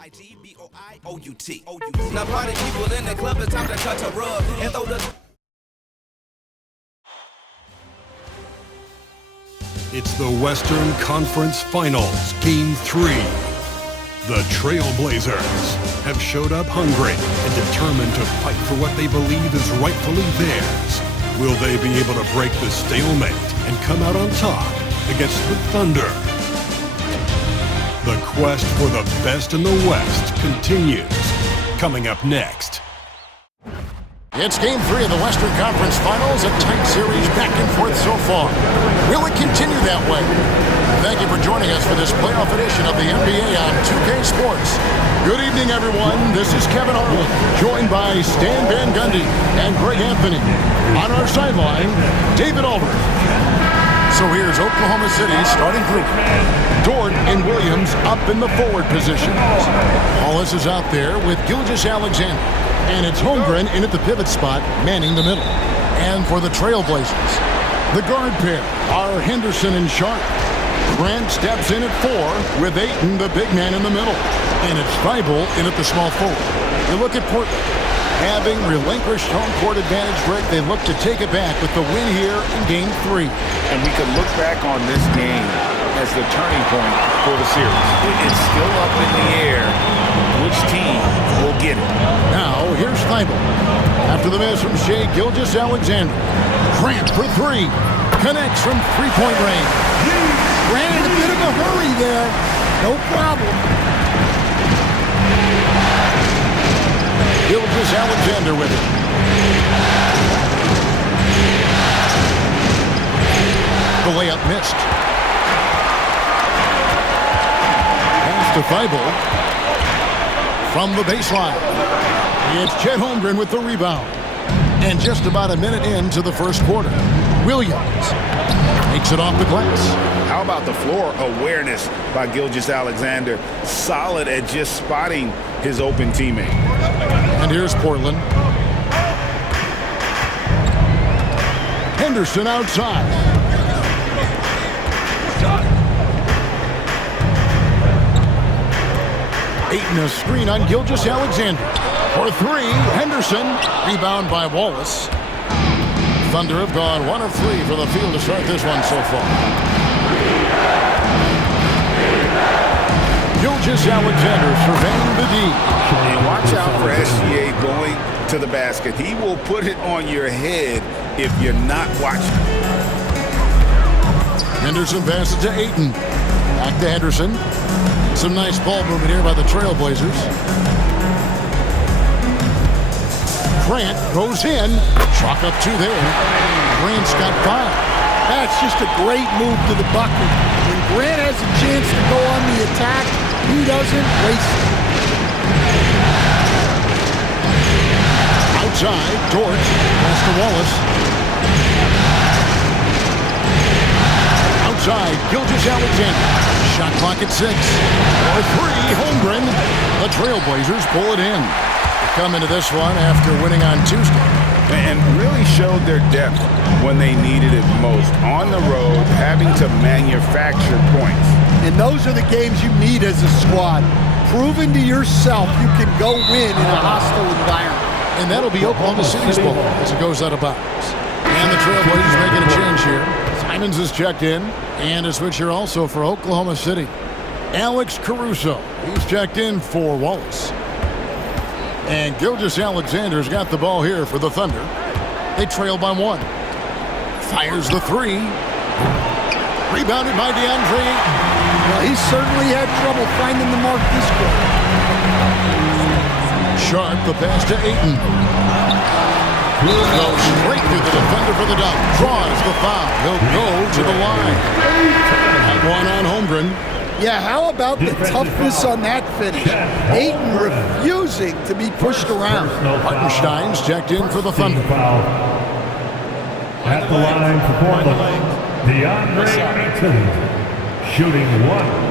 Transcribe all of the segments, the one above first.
T-I-G-B-O-I-O-U-T. Now party people in the club, it's time to cut a rug and throw the... It's the Western Conference Finals, Game 3. The Trailblazers have showed up hungry and determined to fight for what they believe is rightfully theirs. Will they be able to break the stalemate and come out on top against the Thunder? The quest for the best in the West continues. Coming up next. It's Game 3 of the Western Conference Finals, a tight series back and forth so far. Will it continue that way? Thank you for joining us for this playoff edition of the NBA on 2K Sports. Good evening, everyone. This is Kevin Harlan, joined by Stan Van Gundy and Greg Anthony. On our sideline, David Aldridge. So here's Oklahoma City's starting group. Dort and Williams up in the forward positions. Wallace is out there with Gilgeous-Alexander. And it's Holmgren in at the pivot spot, manning the middle. And for the Trailblazers, the guard pair are Henderson and Sharp. Grant steps in at 4 with Ayton, the big man, in the middle. And it's Thybulle in at the small forward. You look at Portland. Having relinquished home court advantage, Greg, they look to take it back with the win here in Game 3. And we could look back on this game as the turning point for the series. It's still up in the air which team will get it. Now, here's Thybulle. After the miss from Shai Gilgeous-Alexander. Grant for 3. Connects from three-point range. Grant in a bit of a hurry there. No problem. Gilgeous-Alexander with it. The layup missed. Pass to Thybulle. From the baseline. It's Chet Holmgren with the rebound. And just about a minute into the first quarter. Williams takes it off the glass. How about the floor awareness by Gilgeous-Alexander? Solid at just spotting his open teammate. And here's Portland. Henderson outside. Ayton a screen on Gilgeous-Alexander. For 3, Henderson. Rebound by Wallace. Thunder have gone 1 of 3 for the field to start this one so far. Gilgeous-Alexander surveying the D. And watch out for SGA going to the basket. He will put it on your head if you're not watching. Henderson passes to Ayton. Back to Henderson. Some nice ball movement here by the Trailblazers. Grant goes in. Chalk up 2 there. Grant's got 5. That's just a great move to the bucket. When Grant has a chance to go on the attack, he doesn't waste it. Outside, Dort. Pass to Wallace. Outside, Gilgeous-Alexander. Shot clock at 6. For 3, Holmgren. The Trailblazers pull it in. They come into this one after winning on Tuesday. And really showed their depth when they needed it most. On the road, having to manufacture points. And those are the games you need as a squad. Proving to yourself you can go win in a hostile environment. And that'll be Oklahoma City's ball as it goes out of bounds. And the Trailblazers making a change here. Simons is checked in. And a switch here also for Oklahoma City. Alex Caruso. He's checked in for Wallace. And Gilgeous-Alexander's got the ball here for the Thunder. They trail by 1. Fires the 3. Rebounded by DeAndre Ayton. Well, he certainly had trouble finding the mark this quarter. Sharp, the pass to Ayton. Goes straight through the defender for the dunk. Draws the foul. He'll go to the line. That one on Holmgren. Yeah, how about the toughness on that finish? Ayton refusing to be pushed around. Hartenstein's checked in for the Thunder. At the line for Portland, DeAndre Ayton, shooting 1.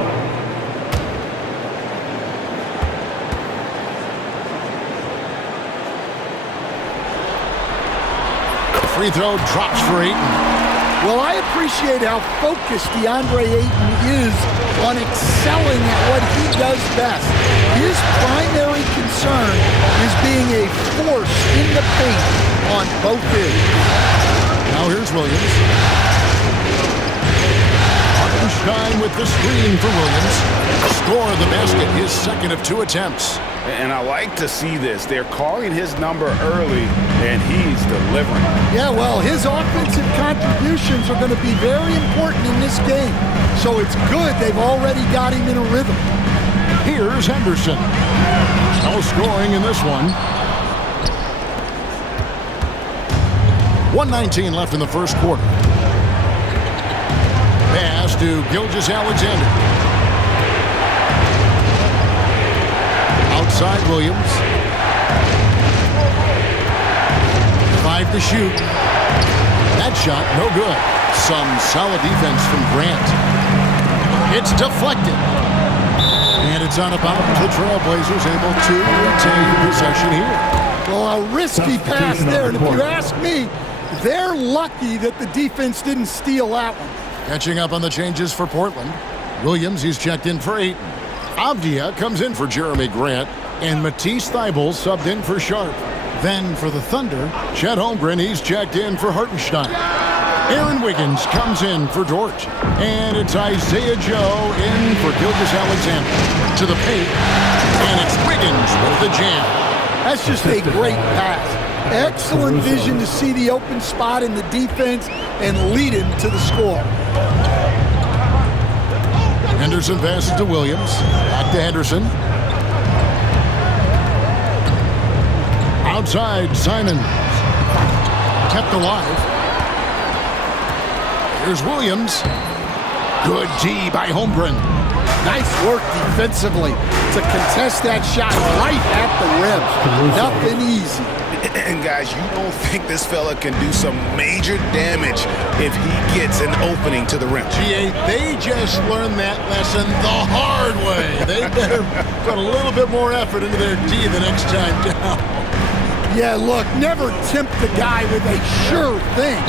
Free throw drops for Ayton. Well, I appreciate how focused DeAndre Ayton is on excelling at what he does best. His primary concern is being a force in the paint on both ends. Now here's Williams. Hartenstein with the screen for Williams. Score the basket, his second of 2 attempts. And I like to see this. They're calling his number early, and he's delivering. Yeah, well, his offensive contributions are going to be very important in this game. So it's good they've already got him in a rhythm. Here's Henderson. No scoring in this one. 1:19 left in the first quarter. Pass to Gilgeous-Alexander. Outside Williams. 5 to shoot. That shot, no good. Some solid defense from Grant. It's deflected. And it's on a bounce. The Trailblazers able to retain possession here. Well, a risky pass there, and if you ask me, they're lucky that the defense didn't steal that one. Catching up on the changes for Portland. Williams, he's checked in for Ayton. Avdia comes in for Jeremy Grant, and Matisse Thybulle subbed in for Sharp. Then for the Thunder, Chet Holmgren, he's checked in for Hartenstein. Aaron Wiggins comes in for Dort. And it's Isaiah Joe in for Gilgeous-Alexander. To the paint, and it's Wiggins with the jam. That's just a great pass. Excellent vision to see the open spot in the defense and lead him to the score. Henderson passes to Williams. Back to Henderson. Outside, Simon. Kept alive. Here's Williams. Good D by Holmgren. Nice work defensively to contest that shot right at the rim. Nothing easy. And guys, you don't think this fella can do some major damage if he gets an opening to the rim. G8, they just learned that lesson the hard way. They better put a little bit more effort into their D the next time down. Yeah, look, never tempt the guy with a sure thing.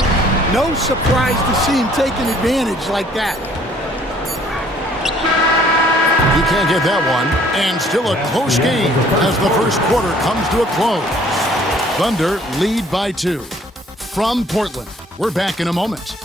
No surprise to see him taking advantage like that. He can't get that one. And still a close game as the first quarter comes to a close. Thunder lead by 2. From Portland, we're back in a moment.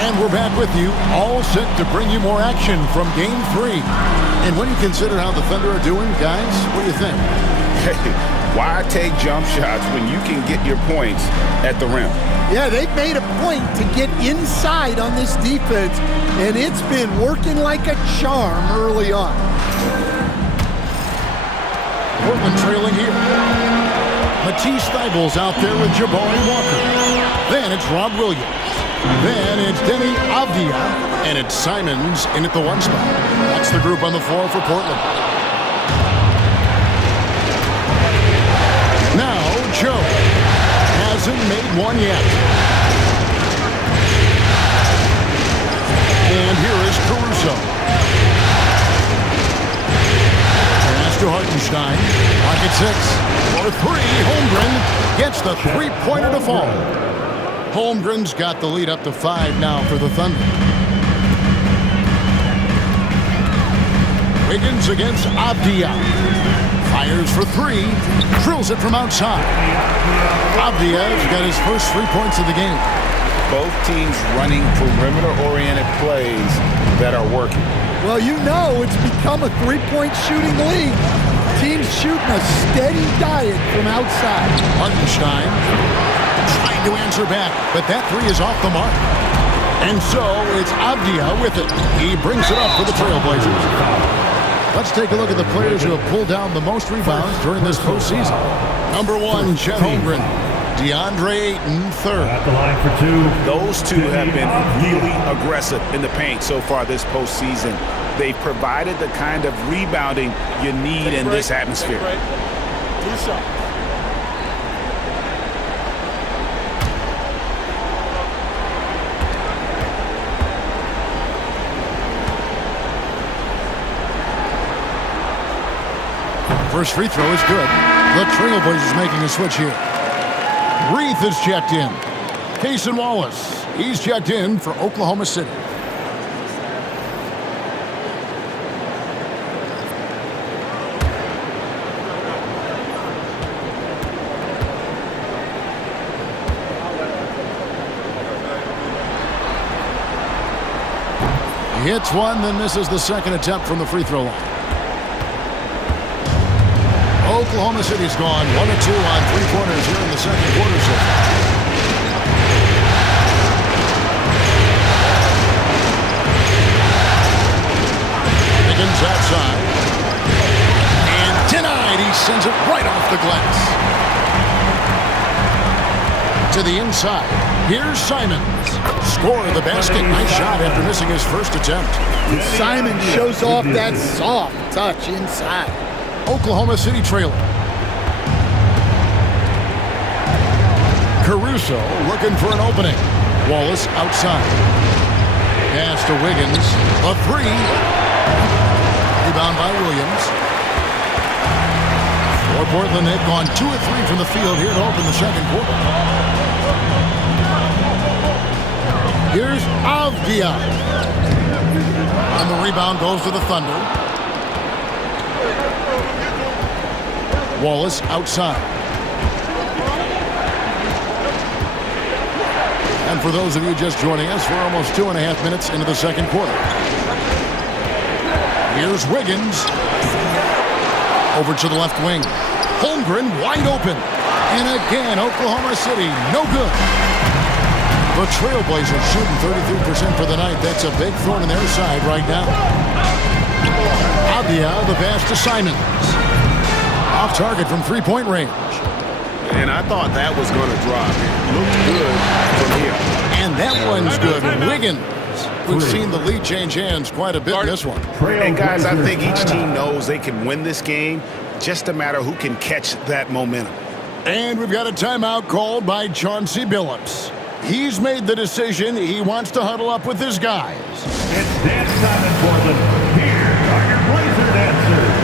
And we're back with you, all set to bring you more action from Game 3. And when you consider how the Thunder are doing, guys, what do you think? Hey, why take jump shots when you can get your points at the rim? Yeah, they've made a point to get inside on this defense, and it's been working like a charm early on. Portland trailing here. Matisse Thybulle's out there with Jabari Walker. Then it's Rob Williams. Then it's Denny Avdia. And it's Simons in at the 1 spot. That's the group on the floor for Portland. Now Joe hasn't made one yet. And here is Caruso. Pass to Hartenstein. Pocket 6. For 3, Holmgren gets the three-pointer to fall. Holmgren's got the lead up to 5 now for the Thunder. Wiggins against Avdia. Fires for 3. Drills it from outside. Avdia's got his first 3 points of the game. Both teams running perimeter-oriented plays that are working. Well, you know it's become a three-point shooting league. Teams shooting a steady diet from outside. Hartenstein trying to answer back, but that 3 is off the mark. And so it's Avdia with it. He brings it up for the Trailblazers. Let's take a look at the players who have pulled down the most rebounds during this postseason. Number 1, Chet Holmgren. DeAndre Ayton, 3rd. At the line for 2. Those two have been really aggressive in the paint so far this postseason. They've provided the kind of rebounding you need in this atmosphere. First free throw is good. The Trailblazers making a switch here. Reith is checked in. Cason Wallace, he's checked in for Oklahoma City. He hits one, then misses the second attempt from the free throw line. Oklahoma City's gone 1-2 on three-pointers here in the second quarter so far. Higgins outside. And denied. He sends it right off the glass. To the inside. Here's Simons. Score the basket. Nice shot after missing his first attempt. Simons shows off that soft touch inside. Oklahoma City trailing. Caruso looking for an opening. Wallace outside. Pass to Wiggins. A three. Rebound by Williams. For Portland, they've gone 2 of 3 from the field here to open the second quarter. Here's Avdia. And the rebound goes to the Thunder. Wallace outside. And for those of you just joining us, we're almost 2.5 minutes into the second quarter. Here's Wiggins. Over to the left wing. Holmgren wide open. And again, Oklahoma City, no good. The Trailblazers shooting 33% for the night. That's a big thorn in their side right now. Avdia, the pass to Simons. Off target from three-point range. And I thought that was going to drop. It looked good from here. And that one's good. Wiggins. We've seen the lead change hands quite a bit in this one. And guys, I think each team knows they can win this game. Just a matter who can catch that momentum. And we've got a timeout called by Chauncey Billups. He's made the decision. He wants to huddle up with his guys. It's dance time in Portland. Here are your Blazer dancers.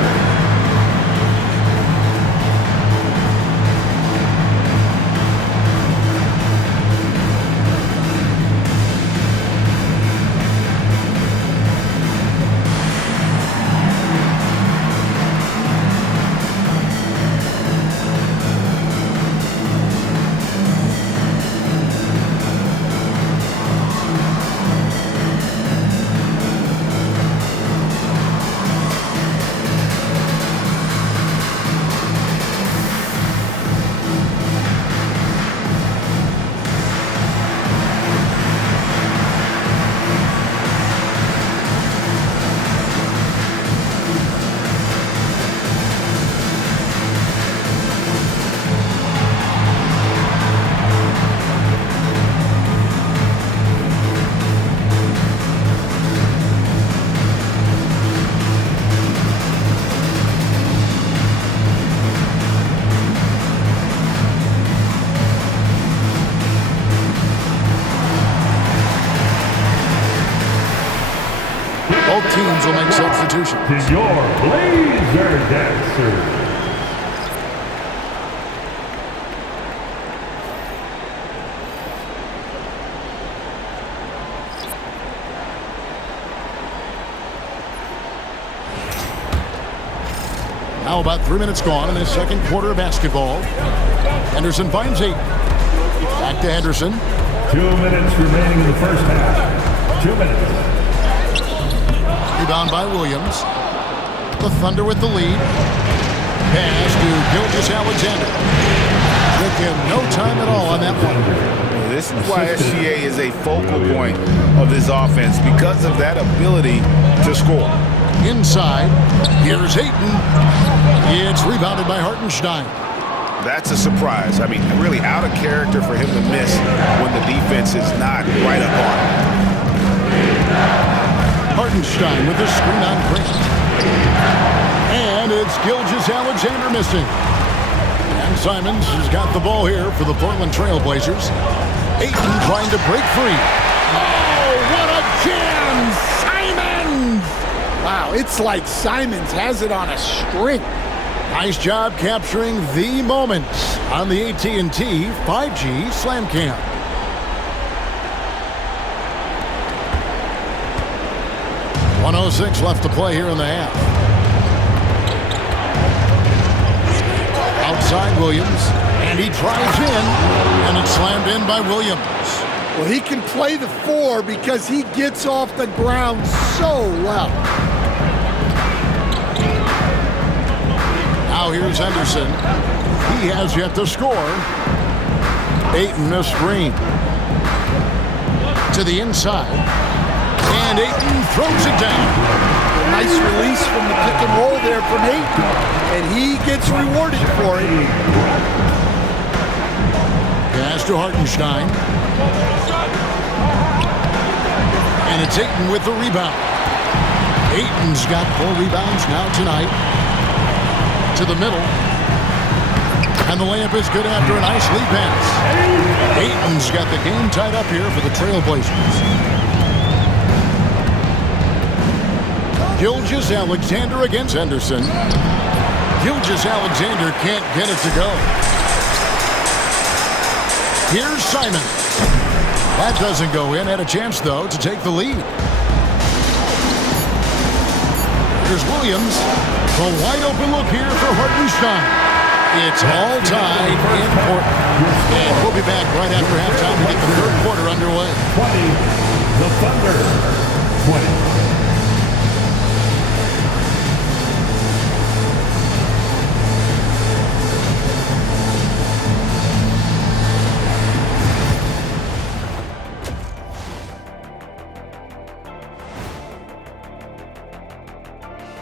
Both teams will make substitutions. To your Blazer dancers. Now about 3 minutes gone in this second quarter of basketball. Henderson finds 8. Back to Henderson. 2 minutes remaining in the first half. 2 minutes. Rebound by Williams. The Thunder with the lead. Pass to Gilgeous-Alexander. Took him no time at all on that one. This is why SGA is a focal point of this offense, because of that ability to score. Inside. Here's Ayton. It's rebounded by Hartenstein. That's a surprise. I mean, really out of character for him to miss when the defense is not right up on him. Hartenstein with the screen on Grant. And it's Gilgeous-Alexander missing. And Simons has got the ball here for the Portland Trailblazers. Ayton trying to break free. Oh, what a jam! Simons! Wow, it's like Simons has it on a string. Nice job capturing the moments on the AT&T 5G Slam Cam. .106 left to play here in the half. Outside Williams, and he drives in, and it's slammed in by Williams. Well, he can play the 4 because he gets off the ground so well. Now here's Henderson. He has yet to score. Ayton a screen. To the inside. And Ayton throws it down. A nice release from the pick and roll there from Ayton. And he gets rewarded for it. Pass to Hartenstein. And it's Ayton with the rebound. Ayton's got 4 rebounds now tonight. To the middle. And the layup is good after a nice lead pass. Ayton's got the game tied up here for the Trailblazers. Gilgeous-Alexander against Henderson. Gilgeous-Alexander can't get it to go. Here's Simon. That doesn't go in. Had a chance, though, to take the lead. Here's Williams. A wide open look here for Hartenstein. It's all tied in Portland. And we'll be back right after halftime to get the third quarter underway. 20, the Thunder, 20.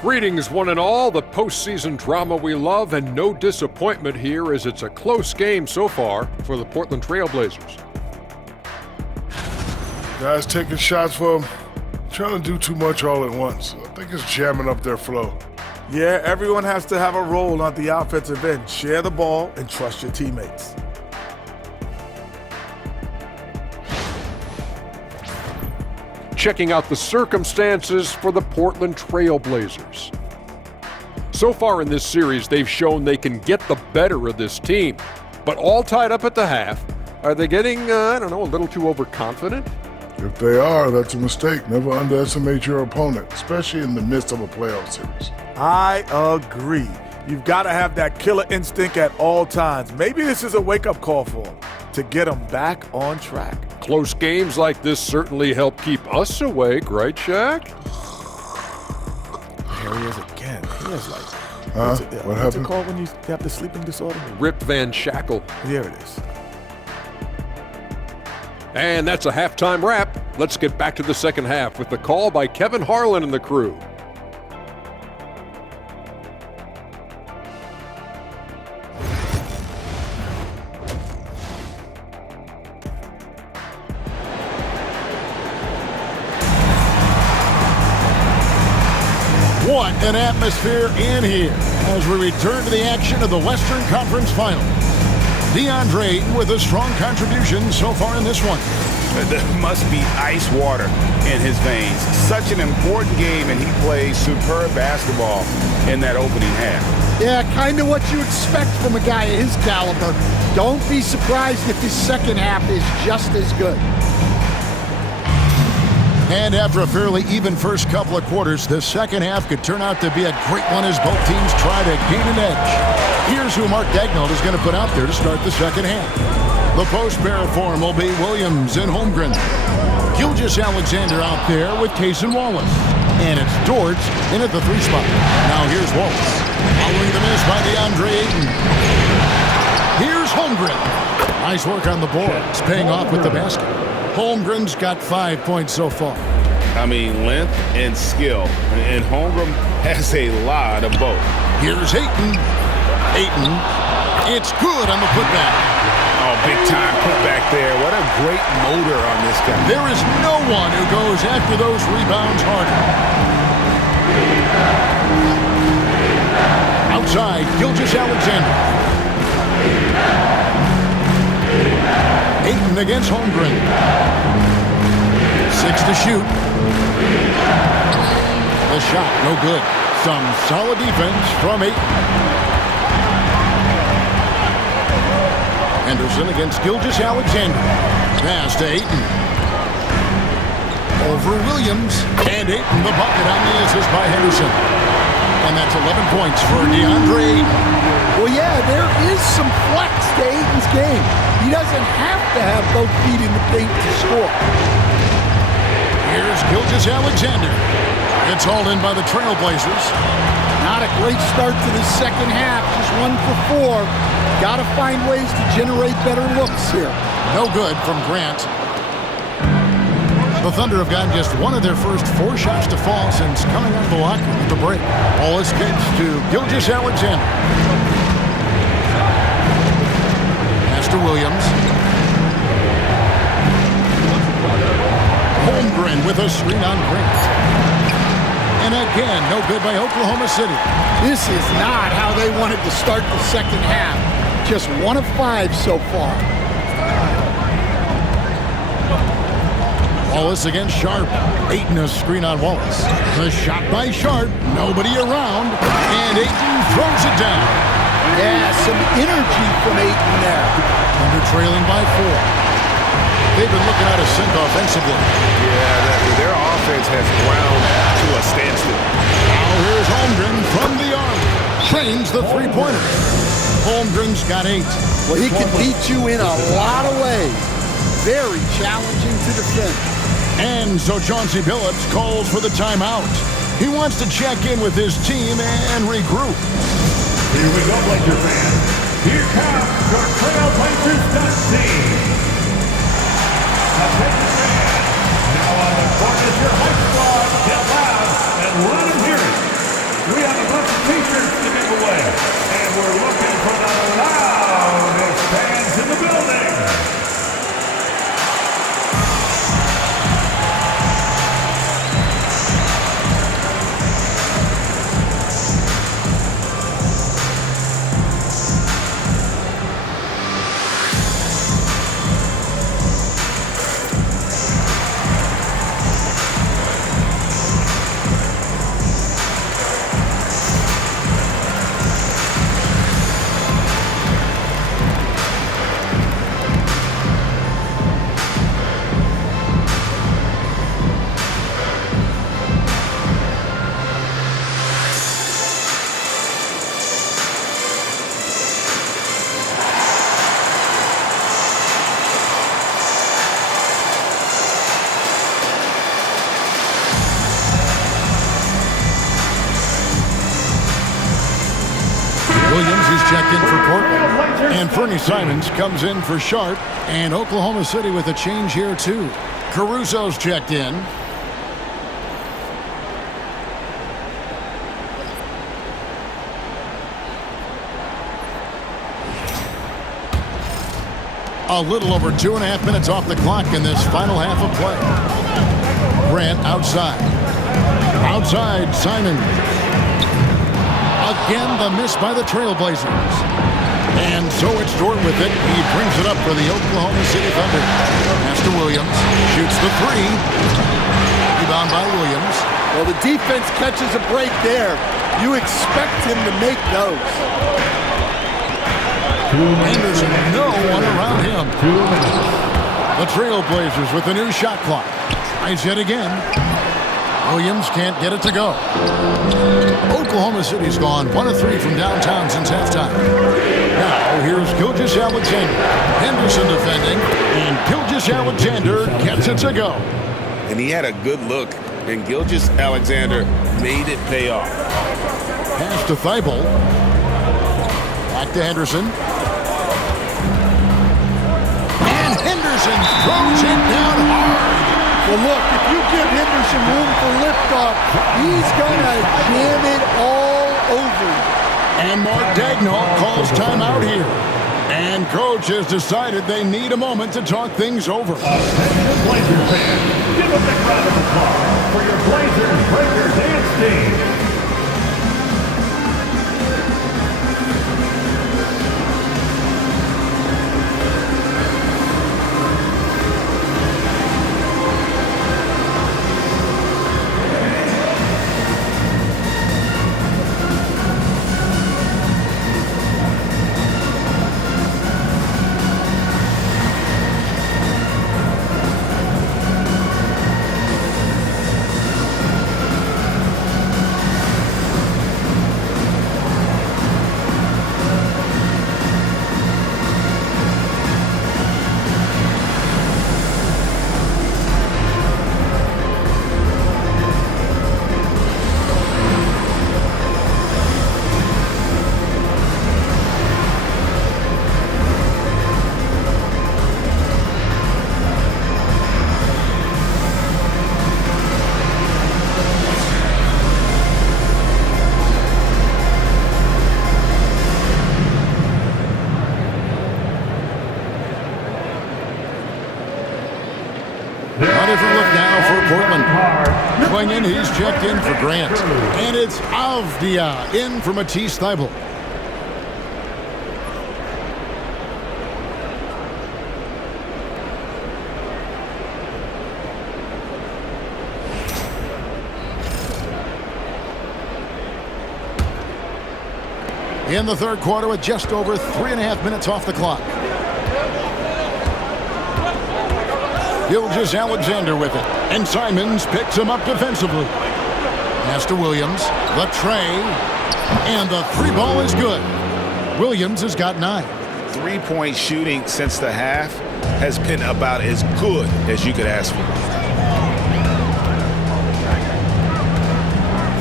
Greetings, one and all. The postseason drama we love, and no disappointment here as it's a close game so far for the Portland Trailblazers. Guys taking shots for them, trying to do too much all at once. I think it's jamming up their flow. Yeah, everyone has to have a role on the offensive end. Share the ball and trust your teammates. Checking out the circumstances for the Portland Trailblazers. So far in this series, they've shown they can get the better of this team, but all tied up at the half. Are they getting, a little too overconfident? If they are, that's a mistake. Never underestimate your opponent, especially in the midst of a playoff series. I agree. You've got to have that killer instinct at all times. Maybe this is a wake-up call for them to get them back on track. Close games like this certainly help keep us awake, right, Shaq? Here he is again. He is like, what happened? What's it called when you have the sleeping disorder? Rip Van Shackle. Here it is. And that's a halftime wrap. Let's get back to the second half with the call by Kevin Harlan and the crew. What an atmosphere in here as we return to the action of the Western Conference Finals. DeAndre Ayton with a strong contribution so far in this one. There must be ice water in his veins. Such an important game, and he plays superb basketball in that opening half. Yeah, kind of what you expect from a guy of his caliber. Don't be surprised if his second half is just as good. And after a fairly even first couple of quarters, the second half could turn out to be a great one as both teams try to gain an edge. Here's who Mark Daigneault is going to put out there to start the second half. The post pair form will be Williams and Holmgren. Gilgeous-Alexander out there with Cason Wallace. And it's Dort in at the 3 spot. Now here's Wallace. Following the miss by DeAndre Ayton. Here's Holmgren. Nice work on the boards, paying off with the basket. Holmgren's got 5 points so far. I mean, length and skill. And Holmgren has a lot of both. Here's Ayton. Ayton. It's good on the putback. Oh, big time putback there. What a great motor on this guy. There is no one who goes after those rebounds harder. Outside, Gilgeous-Alexander. Ayton against Holmgren. 6 to shoot. The shot, no good. Some solid defense from Ayton. Henderson against Gilgeous-Alexander. Pass to Ayton. Over Williams. And Ayton the bucket on the assist by Henderson. And that's 11 points for DeAndre Ayton. Well, yeah, there is some flex to Ayton's game. He doesn't have to have both feet in the paint to score. Here's Gilgeous-Alexander. It's hauled in by the Trailblazers. Not a great start to the second half, just 1 for 4. Got to find ways to generate better looks here. No good from Grant. The Thunder have gotten just one of their first 4 shots to fall since coming unblocked at the break. Ball escapes to Gilgeous-Alexander. Pass to Williams. Holmgren with a screen on Grant. And again, no good by Oklahoma City. This is not how they wanted to start the second half. Just 1 of 5 so far. Wallace against Sharp. Ayton a screen on Wallace. The shot by Sharp. Nobody around. And Ayton throws it down. Yeah, some energy from Ayton there. Thunder trailing by 4. They've been looking out of sync offensively. Yeah, their offense has ground to a standstill. Now here's Holmgren from the arc. Trains the three-pointer. Holmgren's got 8. Well, he can beat you in a lot of ways. Very challenging to defend. And so Chauncey Billups calls for the timeout. He wants to check in with his team and regroup. Here we go, Blazer fans. Here comes your Trailblazers team. Now take the stand. Now on the court is your hype squad. Get loud and let them hear it. We have a bunch of t-shirts to give away. And we're looking for the loudest fans in the building. Checked in for Portland. And Fernie Simons comes in for Sharp. And Oklahoma City with a change here, too. Caruso's checked in. A little over 2.5 minutes off the clock in this final half of play. Grant outside. Outside, Simons. Again, the miss by the Trailblazers. And so it's Dort with it. He brings it up for the Oklahoma City Thunder. Pass to Williams. Shoots the 3. Rebound by Williams. Well, the defense catches a break there. You expect him to make those. Anderson, no one around him. The Trailblazers with the new shot clock. Tries yet again. Williams can't get it to go. Oklahoma City's gone 1 of 3 from downtown since halftime. Now here's Gilgeous-Alexander. Henderson defending, and Gilgeous-Alexander gets it to go. And he had a good look, and Gilgeous-Alexander made it pay off. Pass to Thibault. Back to Henderson. And Henderson throws it down hard. Well, look, if you give Henderson room for liftoff, he's going to jam it all over. And Mark Daigneault calls timeout here. And coach has decided they need a moment to talk things over. Attention Blazers fans, give a big round of applause for your Blazers Breaker Dance team. Going in, he's checked in for Grant. And it's Avdia in for Matisse Thybulle. In the third quarter with just over 3.5 minutes off the clock. Gilgeous-Alexander with it. And Simons picks him up defensively. Pass to Williams. The tray. And the three ball is good. Williams has got 9. Three-point shooting since the half has been about as good as you could ask for.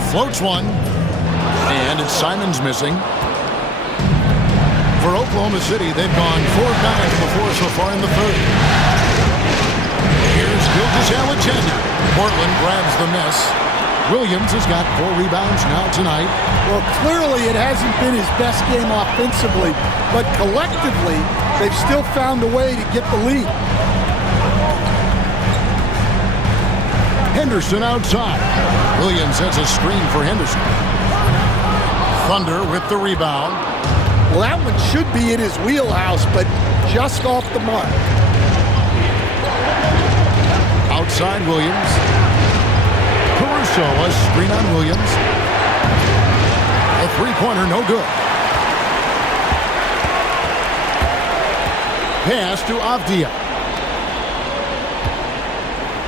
Floats one. And it's Simons missing. For Oklahoma City, they've gone 4 of 9 to the 4 so far in the third. Here's Gilgeous-Alexander. Portland grabs the miss. Williams has got 4 rebounds now tonight. Well, clearly it hasn't been his best game offensively, but collectively, they've still found a way to get the lead. Henderson outside. Williams has a screen for Henderson. Thunder with the rebound. Well, that one should be in his wheelhouse, but just off the mark. Outside Williams. Caruso, a screen on Williams. A three-pointer, no good. Pass to Avdia.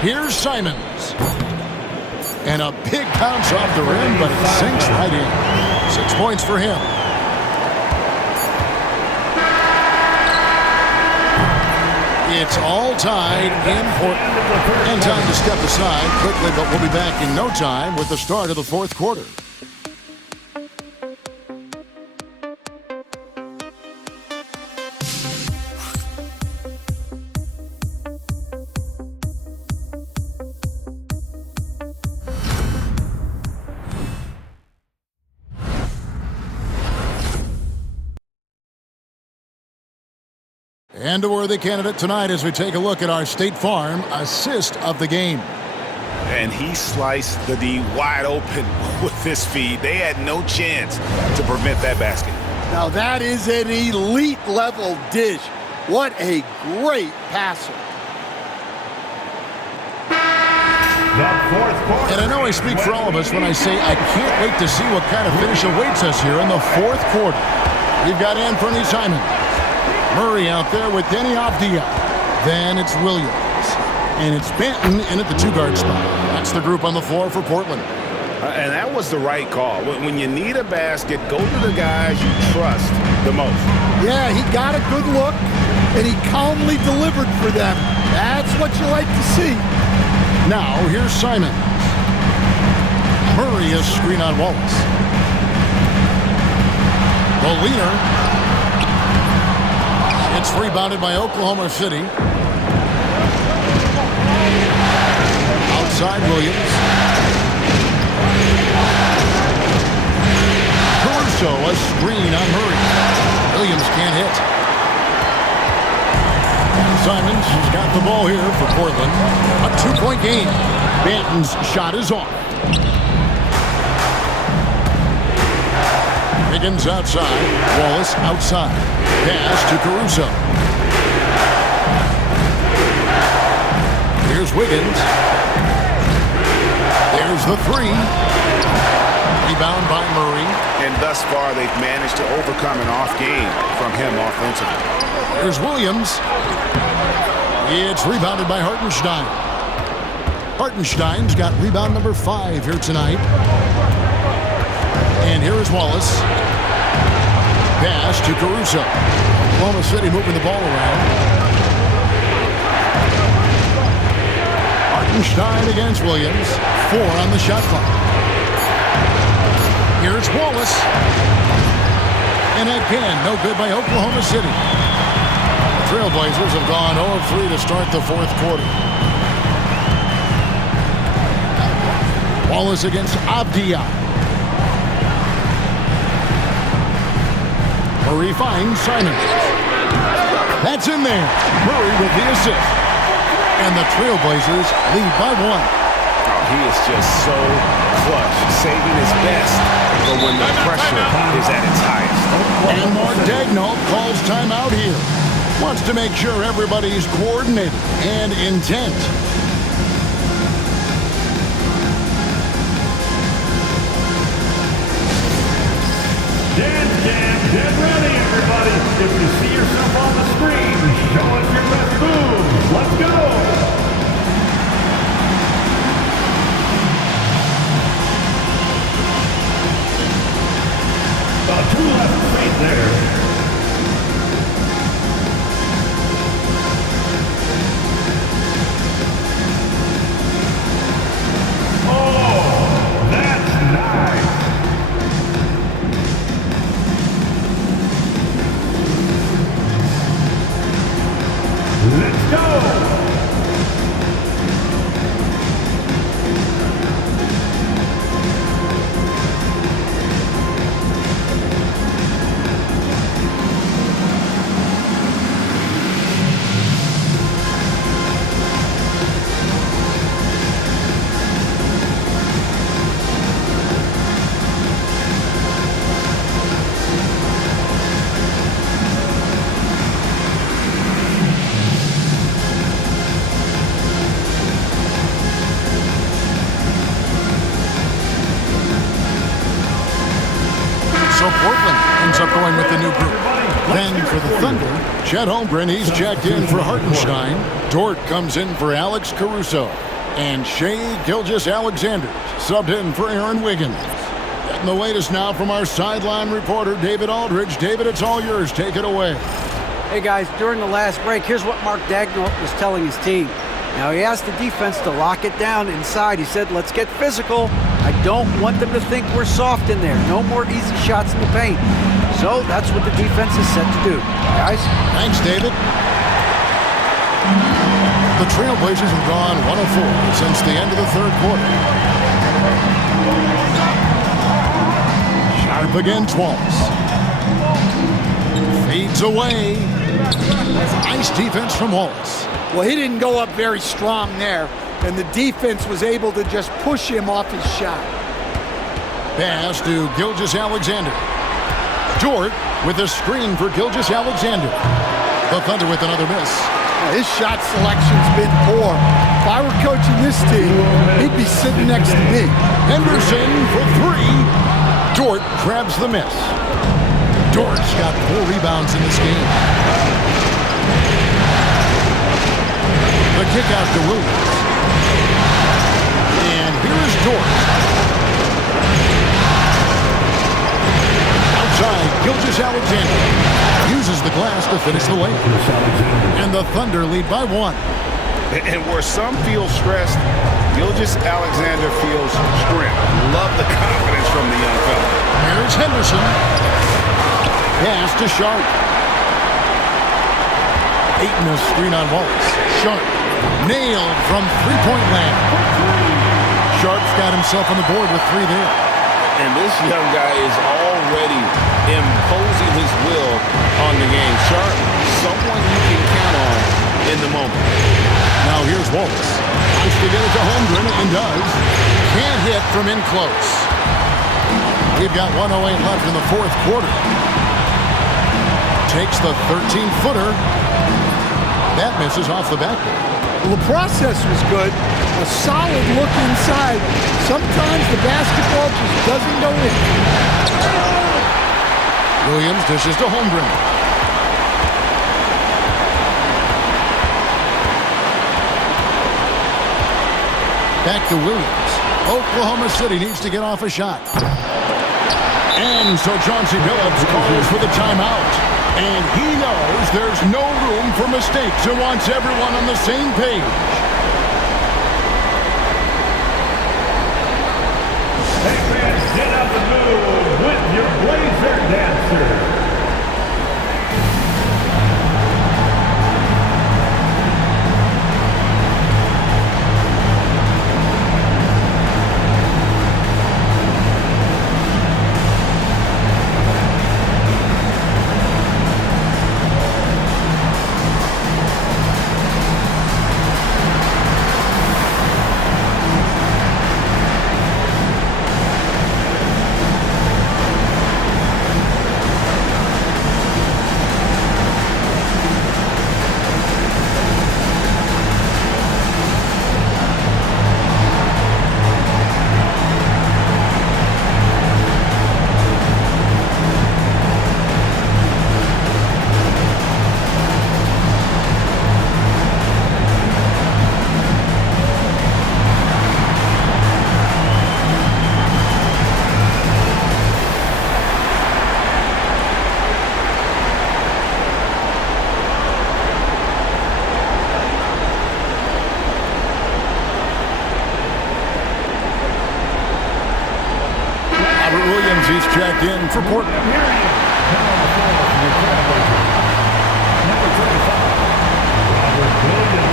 Here's Simons. And a big bounce off the rim, but it sinks right in. 6 points for him. It's all tied in Portland. And time to step aside quickly, but we'll be back in no time with the start of the fourth quarter. And a worthy candidate tonight as we take a look at our State Farm assist of the game. And he sliced the D wide open with this feed. They had no chance to prevent that basket. Now that is an elite level dish. What a great passer. And I know I speak for all of us when I say I can't wait to see what kind of finish awaits us here in the fourth quarter. We've got Anthony Simons. Murray out there with Denny Avdia. Then it's Williams. And it's Banton in at the 2-guard spot. That's the group on the floor for Portland. And that was the right call. When you need a basket, go to the guys you trust the most. Yeah, he got a good look, and he calmly delivered for them. That's what you like to see. Now, here's Simons. Murray is screen on Wallace. The leader. It's rebounded by Oklahoma City. Outside Williams. Caruso, a screen on Murray. Williams can't hit. Simons has got the ball here for Portland. A 2-point game. Banton's shot is off. Higgins outside. Wallace outside. Pass to Caruso. Here's Wiggins. There's the 3. Rebound by Murray. And thus far, they've managed to overcome an off game from him offensively. Here's Williams. It's rebounded by Hartenstein. Hartenstein's got rebound number 5 here tonight. And here is Wallace. Pass to Caruso. Oklahoma City moving the ball around. Hartenstein against Williams. 4 on the shot clock. Here's Wallace. And again, no good by Oklahoma City. The Trailblazers have gone 0 of 3 to start the fourth quarter. Wallace against Avdia. Murray finds Simons. That's in there. Murray with the assist. And the Trailblazers lead by 1. He is just so clutch, saving his best for when the pressure is at its highest. And Mark Daigneault calls timeout here. Wants to make sure everybody's coordinated and intent. Dance Jam, get ready, everybody. If you see yourself on the screen, show us your best moves. Let's go. Two left feet there. Oh, that's nice. Let's go. So Portland ends up going with the new group. Then for the Thunder, Chet Holmgren, he's checked in for Hartenstein. Dort comes in for Alex Caruso. And Shai Gilgeous-Alexander subbed in for Aaron Wiggins. Getting the latest now from our sideline reporter, David Aldridge. David, it's all yours. Take it away. Hey guys, during the last break, here's what Mark Daigneault was telling his team. Now he asked the defense to lock it down inside. He said, let's get physical. I don't want them to think we're soft in there. No more easy shots in the paint. So that's what the defense is set to do. Guys? Thanks, David. The Trailblazers have gone 1-4 since the end of the third quarter. Sharp against Wallace. Fades away. Nice defense from Wallace. Well, he didn't go up very strong there, and the defense was able to just push him off his shot. Pass to Gilgeous-Alexander. Dort with a screen for Gilgeous-Alexander. The Thunder with another miss. His shot selection's been poor. If I were coaching this team, he'd be sitting next to me. Henderson for three. Dort grabs the miss. Dort's got 4 rebounds in this game. The kick out to Williams. And here is Dort. Outside, Gilgeous-Alexander uses the glass to finish the layup. And the Thunder lead by 1. And where some feel stressed, Gilgeous-Alexander feels strength. Love the confidence from the young fella. Here's Henderson. Pass to Sharp. Ayton a screen on Wallace. Sharp nailed from three-point land. Sharp's got himself on the board with 3 there. And this young guy is already imposing his will on the game. Sharp, someone you can count on in the moment. Now here's Wallace. Wants to get it to Holmgren and does. Can't hit from in close. We've got 1:08 left in the fourth quarter. Takes the 13-footer. That misses off the backboard. Well, the process was good. A solid look inside. Sometimes the basketball just doesn't go in. Williams dishes to Holmgren. Back to Williams. Oklahoma City needs to get off a shot. And so Chauncey Billups calls for the timeout. And he knows there's no room for mistakes and wants everyone on the same page. Hey fans, get up and move with your Blazer dancer. Robert Williams, he's checked in for Portland. Number 35, Robert Williams.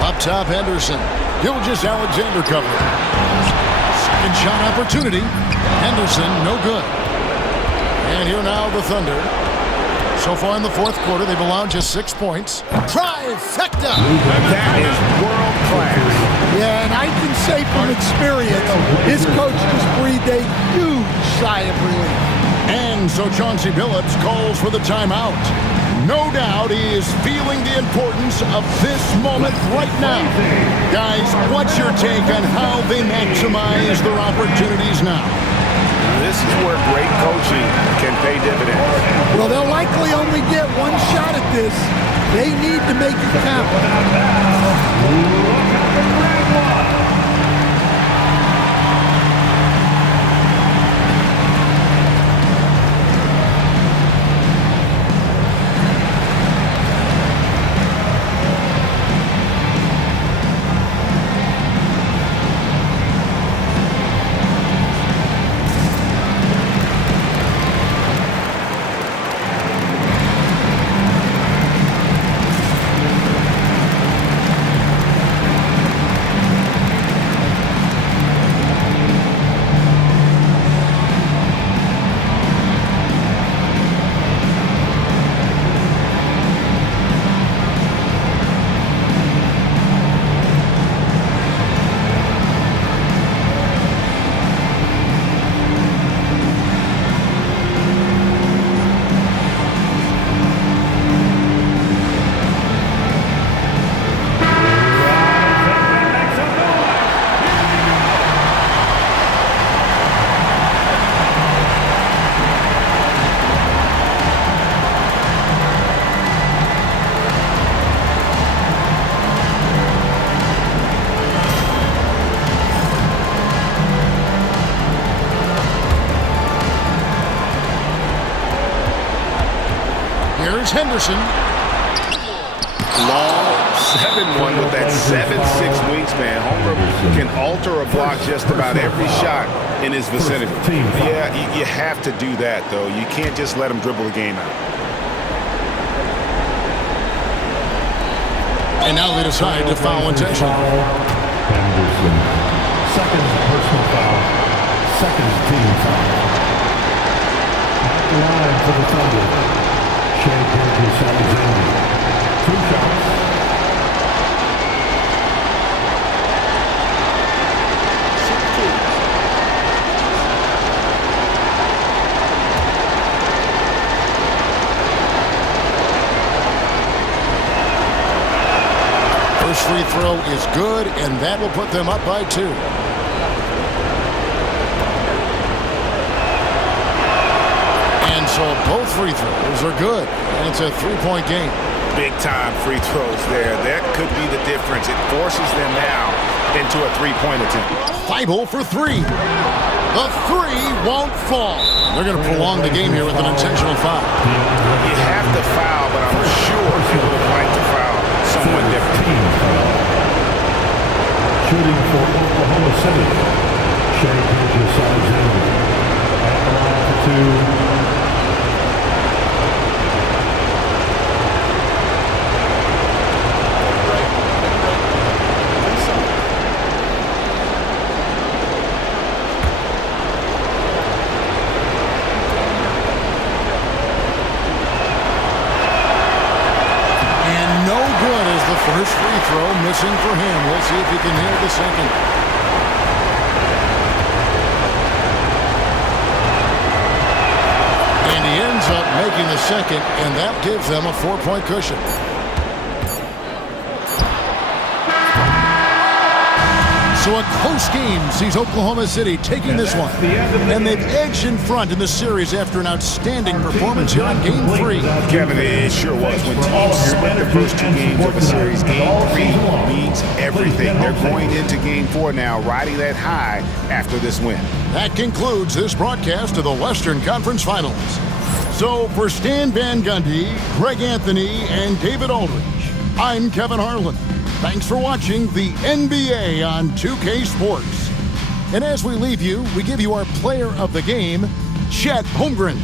Up top, Henderson. Gilgeous-Alexander covering. Second shot opportunity. Henderson, no good. And here now the Thunder. So far in the fourth quarter, they've allowed just 6 points. Trifecta! That is world class. Yeah, and I can say from experience, his coach just breathed a huge sigh of relief. And so Chauncey Billups calls for the timeout. No doubt he is feeling the importance of this moment right now. Guys, what's your take on how they maximize their opportunities now? This is where great coaching can pay dividends. Well, they'll likely only get one shot at this. They need to make it count. Here's Henderson. Long 7-1 with that 7-6 wingspan. Homer can alter a block just about every shot in his vicinity. Yeah, you have to do that, though. You can't just let him dribble the game out. And now they decide to foul intentional. Henderson. Second personal foul. Second team foul. At the line for the Thunder. Shea Gilgeous-Alexander. 2 shots. First free throw is good, and that will put them up by 2. And so both free throws are good, and it's a 3-point game. Big-time free throws there. That could be the difference. It forces them now into a 3-point attempt. Thibault for 3. The 3 won't fall. They're going to prolong the game here with an intentional foul. You have to foul, but I'm sure they would have liked to foul someone different. Shooting for Oklahoma City. Shea Gilgeous-Alexander. At the line for 2. First free throw missing for him. We'll see if he can nail the second. And he ends up making the second, and that gives them a 4-point cushion. So So a close game sees Oklahoma City taking this one. And they've edged in front in the series after an outstanding performance here in Game 3. Kevin, it sure was. When teams split the first 2 games of a series, Game 3 means everything. They're going into Game 4 now, riding that high after this win. That concludes this broadcast of the Western Conference Finals. So for Stan Van Gundy, Greg Anthony, and David Aldridge, I'm Kevin Harlan. Thanks for watching the NBA on 2K Sports. And as we leave you, we give you our player of the game, Chet Holmgren.